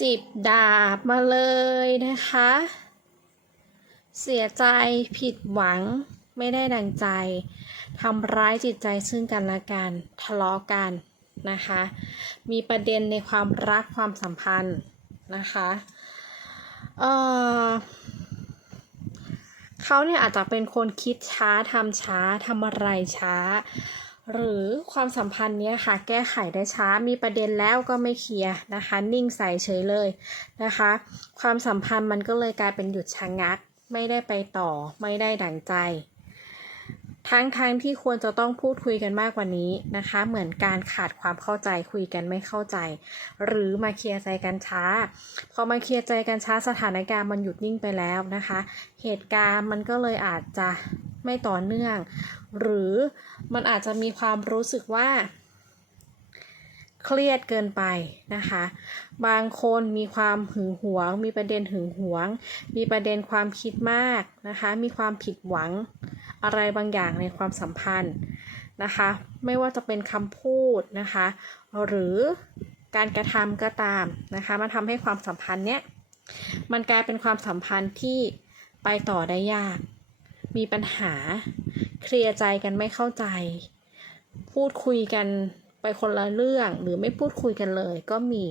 สิบดาบมาเลยนะคะ เสียใจผิดหวังไม่ได้ดังใจทำร้ายจิตใจซึ่งกันและกันทะเลาะกันนะคะ มีประเด็นในความรักความสัมพันธ์นะคะเอ่อเขาเนี่ยอาจจะเป็นคนคิดช้าทำช้าทำอะไรช้า หรือความสัมพันธ์เนี้ยค่ะ แก้ไขได้ช้ามีประเด็นแล้วก็ไม่เคลียร์นะคะ นิ่งใส่เฉยเลยนะคะ ความสัมพันธ์มันก็เลยกลายเป็นหยุดชะงัก ไม่ได้ไปต่อ ไม่ได้ดั่งใจ ทั้งๆทที่ควรจะต้องพูดคุยกันมากกว่านี้นะคะ เหมือนการขาดความเข้าใจคุยกันไม่เข้าใจ หรือมาเคลียร์ใจกันช้า พอมาเคลียร์ใจกันช้าสถานการณ์มันหยุดนิ่งไปแล้วนะคะ เหตุการณ์มันก็เลยอาจจะ ไม่ต่อเนื่อง หรือมันอาจจะมีความรู้สึกว่า เครียดเกินไปนะคะ บางคนมีความหึงหวง มีประเด็นหึงหวง มีประเด็นความคิดมากนะคะ มีความผิดหวังอะไรบางอย่างในความสัมพันธ์นะคะ ไม่ว่าจะเป็นคำพูดนะคะ หรือการกระทำก็ตามนะคะ มันทำให้ความสัมพันธ์เนี้ยมันกลายเป็นความสัมพันธ์ที่ไปต่อได้ยาก มีปัญหา เคลียร์ใจกันไม่เข้าใจ พูดคุยกันไปคนละเรื่องหรือไม่พูดคุยกันเลยก็มี